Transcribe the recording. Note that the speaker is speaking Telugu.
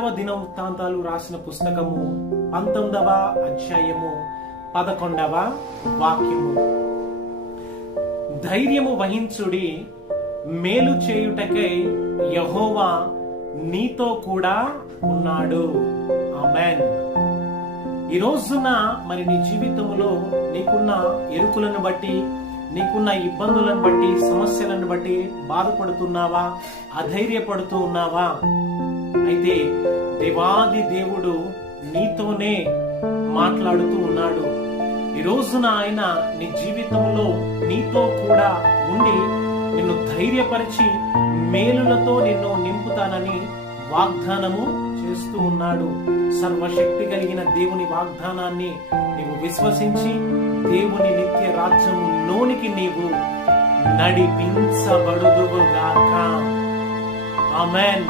రెండవ దినవృత్తాంతాలు రాసిన పుస్తకము 19వ అధ్యాయము 11వ వాక్యము. ధైర్యము వహించుడి, మేలు చేయుటకై యెహోవా నీతో కూడా ఉన్నాడు. ఆమేన్. ఈ రోజున మరి నీ జీవితంలో నీకున్న ఎరుకులను బట్టి, నీకున్న ఇబ్బందులను బట్టి, సమస్యలను బట్టి బాధపడుతున్నావా, అధైర్యపడుతూ ఉన్నావా? అయితే దేవాది దేవుడు నీతోనే మాట్లాడుతూ ఉన్నాడు. ఈ రోజున ఆయన నీ జీవితంలో నీతో కూడా ఉండి నిన్ను ధైర్యపరిచి మేలులతో నిన్ను నింపుతానని వాగ్దానము చేస్తూ ఉన్నాడు. సర్వశక్తి కలిగిన దేవుని వాగ్దానాన్ని నీవు విశ్వసించి దేవుని నిత్య రాజ్యములోనికి నీవు నడిపించబడుదువుగాక. ఆమేన్.